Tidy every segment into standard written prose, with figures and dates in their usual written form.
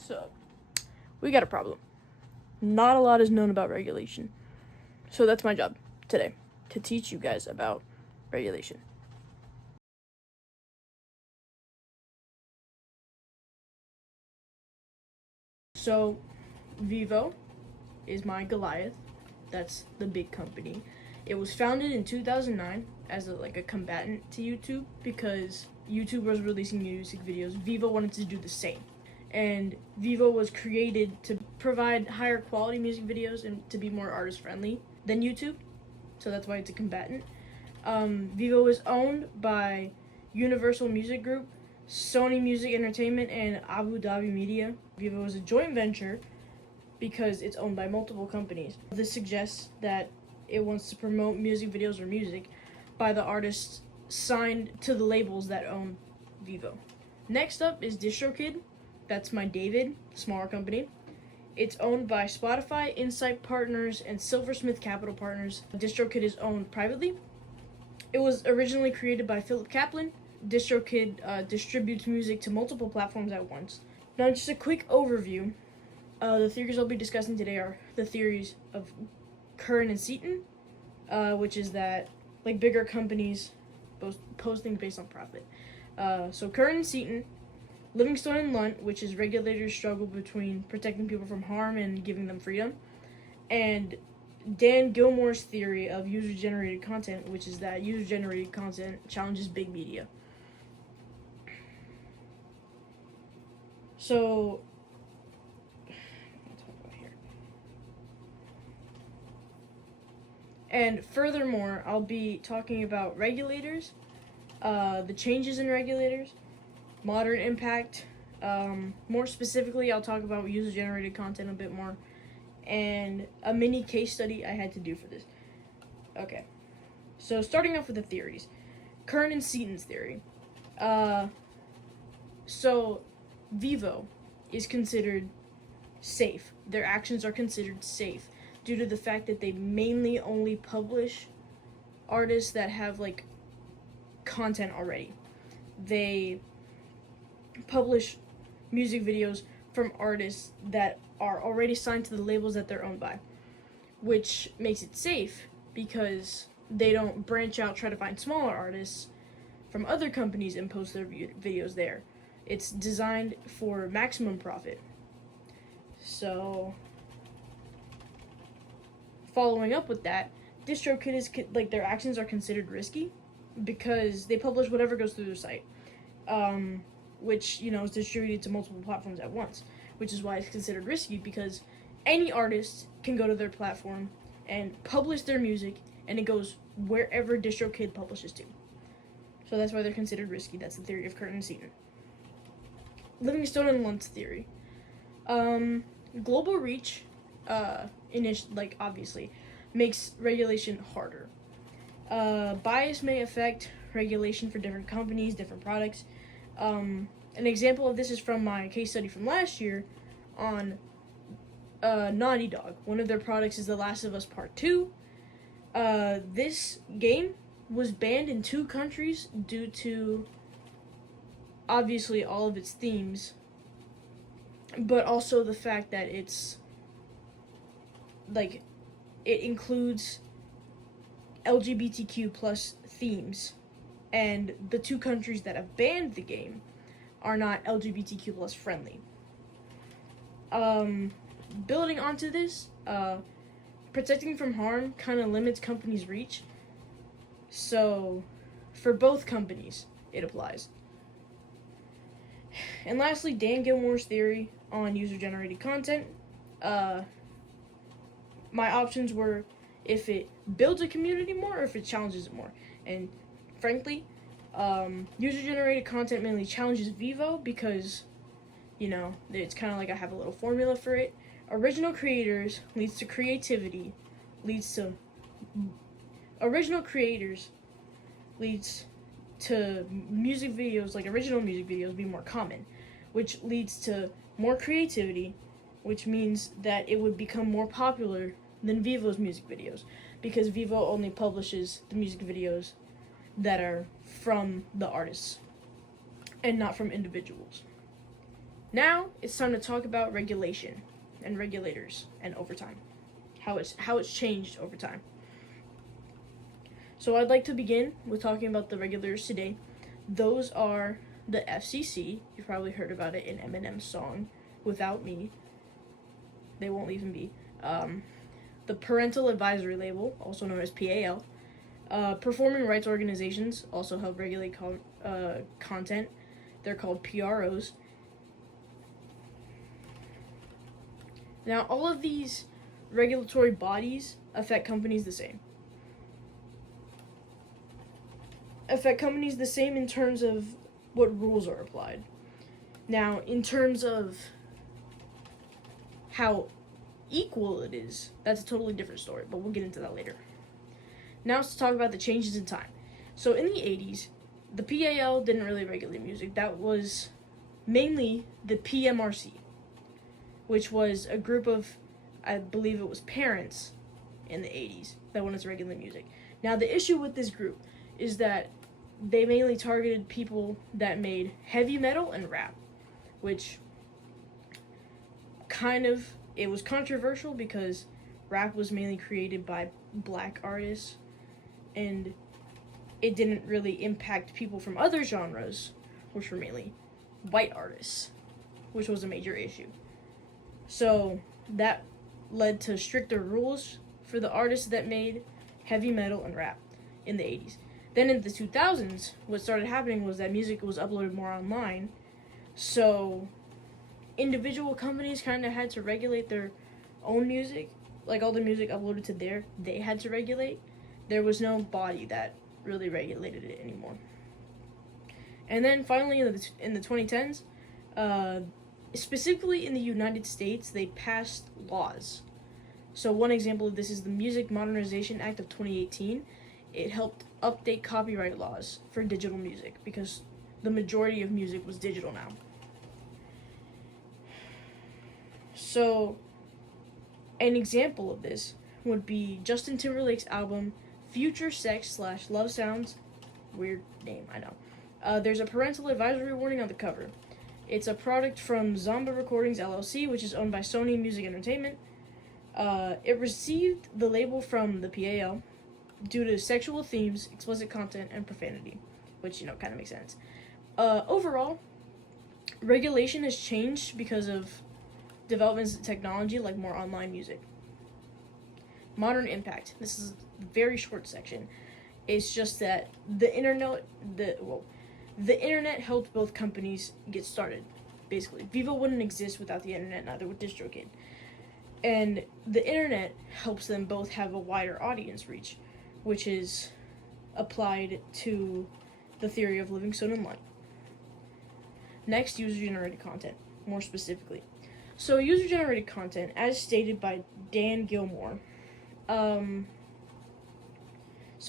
So, we got a problem. Not a lot is known about regulation. So that's my job today, to teach you guys about regulation. So, Vivo is my Goliath. That's the big company. It was founded in 2009 as a combatant to YouTube because YouTube was releasing music videos. Vivo wanted to do the same. And Vivo was created to provide higher quality music videos and to be more artist friendly than YouTube. So that's why it's a combatant. Vivo is owned by Universal Music Group, Sony Music Entertainment, and Abu Dhabi Media. Vivo is a joint venture because it's owned by multiple companies. This suggests that it wants to promote music videos or music by the artists signed to the labels that own Vivo. Next up is DistroKid. That's my David, smaller company. It's owned by Spotify, Insight Partners, and Silversmith Capital Partners. DistroKid is owned privately. It was originally created by Philip Kaplan. DistroKid distributes music to multiple platforms at once. Now, just a quick overview. The theories I'll be discussing today are the theories of Curran and Seaton, which is that bigger companies post things based on profit. So Curran and Seaton, Livingstone and Lunt, which is regulators' struggle between protecting people from harm and giving them freedom, and Dan Gilmour's theory of user-generated content, which is that user-generated content challenges big media. So, and furthermore, I'll be talking about regulators, the changes in regulators, modern impact. More specifically, I'll talk about user-generated content a bit more, and a mini case study I had to do for this. Okay, so starting off with the theories. Curran and Seaton's theory. So Vivo is considered safe. Their actions are considered safe due to the fact that they mainly only publish artists that have content already. They publish music videos from artists that are already signed to the labels that they're owned by, which makes it safe because they don't branch out, try to find smaller artists from other companies and post their videos there. It's designed for maximum profit. So, following up with that, DistroKid is their actions are considered risky because they publish whatever goes through their site, which is distributed to multiple platforms at once, which is why it's considered risky because any artist can go to their platform and publish their music, and it goes wherever DistroKid publishes to. So that's why they're considered risky. That's the theory of Curran and Seaton. Livingstone and Lunt's theory. Global reach, obviously, makes regulation harder. Bias may affect regulation for different companies, different products. An example of this is from my case study from last year on Naughty Dog. One of their products is The Last of Us Part 2. This game was banned in 2 countries due to, obviously, all of its themes, but also the fact that it includes LGBTQ plus themes, and the 2 countries that have banned the game are not LGBTQ plus friendly. Building onto this, protecting from harm kind of limits companies' reach. So, for both companies, it applies. And lastly, Dan Gilmour's theory on user-generated content. My options were if it builds a community more or if it challenges it more. And frankly, user-generated content mainly challenges Vivo because, it's kind of like I have a little formula for it. Original creators leads to creativity, original creators leads to music videos, original music videos being more common, which leads to more creativity, which means that it would become more popular than Vivo's music videos, because Vivo only publishes the music videos that are from the artists and not from individuals. Now it's time to talk about regulation and regulators and overtime, how it's changed over time. So I'd like to begin with talking about the regulators today. Those are the FCC. You've probably heard about it in Eminem's song "Without Me." They won't leave him be. The Parental Advisory Label, also known as PAL. Performing rights organizations also help regulate content. They're called PROs. Now, all of these regulatory bodies affect companies the same. In terms of what rules are applied. Now, in terms of how equal it is, that's a totally different story, but we'll get into that later. Now let's talk about the changes in time. So in the 80s, the PAL didn't really regulate music. That was mainly the PMRC, which was a group of, I believe it was parents in the 80s that wanted to regulate music. Now the issue with this group is that they mainly targeted people that made heavy metal and rap, which it was controversial because rap was mainly created by black artists and it didn't really impact people from other genres, which were mainly white artists, which was a major issue. So that led to stricter rules for the artists that made heavy metal and rap in the 80s. Then in the 2000s, what started happening was that music was uploaded more online, so individual companies kind of had to regulate their own music, like all the music uploaded to they had to regulate. There was no body that really regulated it anymore. And then finally in the 2010s, specifically in the United States, they passed laws. So one example of this is the Music Modernization Act of 2018. It helped update copyright laws for digital music because the majority of music was digital now. So an example of this would be Justin Timberlake's album Future Sex / Love Sounds. Weird name, I know. There's a parental advisory warning on the cover. It's a product from Zomba Recordings LLC, which is owned by Sony Music Entertainment. It received the label from the PAL due to sexual themes, explicit content, and profanity, which, kind of makes sense. Overall, regulation has changed because of developments in technology like more online music. Modern impact. This is a very short section. It's just that the internet helped both companies get started. Basically, Vivo wouldn't exist without the internet, neither would DistroKid. And the internet helps them both have a wider audience reach, which is applied to the theory of living stone and light. Next, user-generated content, more specifically. So user-generated content, as stated by Dan Gilmore, so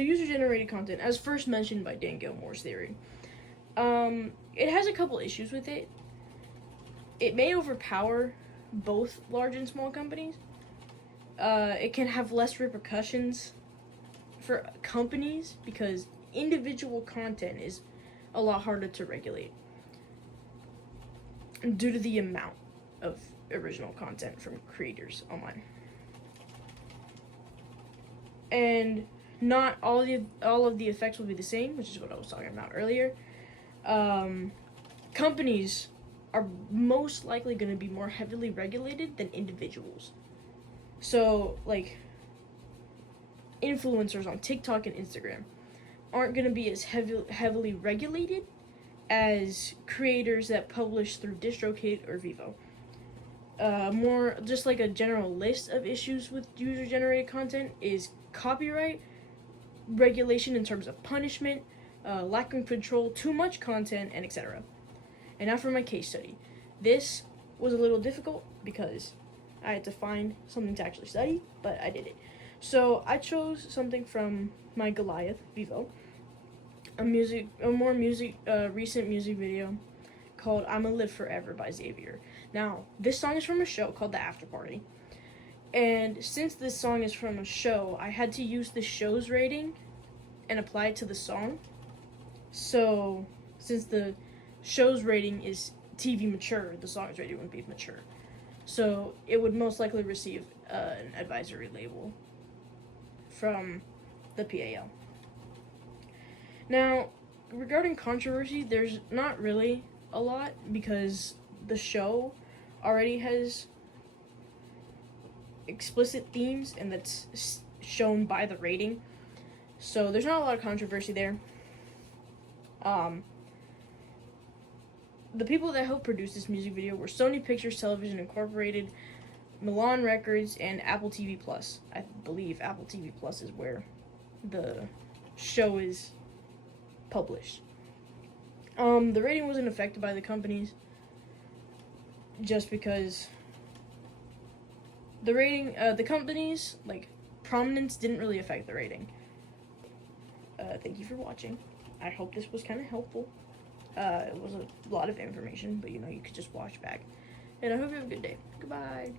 user-generated content, as first mentioned by Dan Gilmore's theory, it has a couple issues with it. It may overpower both large and small companies. It can have less repercussions for companies because individual content is a lot harder to regulate due to the amount of original content from creators online. And not all of the effects will be the same, which is what I was talking about earlier. Companies are most likely going to be more heavily regulated than individuals. So, like, influencers on TikTok and Instagram aren't going to be as heavily regulated as creators that publish through DistroKid or Vivo. More just like a general list of issues with user-generated content is copyright, regulation in terms of punishment, lack of control, too much content, and etc. And now for my case study. This was a little difficult because I had to find something to actually study, but I did it. So I chose something from my Goliath Vivo, a recent music video called "I'ma Live Forever" by Xavier. Now, this song is from a show called The After Party. And since this song is from a show, I had to use the show's rating and apply it to the song. So, since the show's rating is TV mature, the songs rated wouldn't be mature. So it would most likely receive an advisory label from the PAL. Now, regarding controversy, there's not really a lot because the show already has explicit themes, and that's shown by the rating. So there's not a lot of controversy there. The people that helped produce this music video were Sony Pictures Television Incorporated, Milan Records, and Apple TV Plus. I believe Apple TV Plus is where the show is published. The rating wasn't affected by the companies just because the companies, like, prominence didn't really affect the rating. Thank you for watching. I hope this was kind of helpful. It was a lot of information, but you could just watch back. And I hope you have a good day. Goodbye.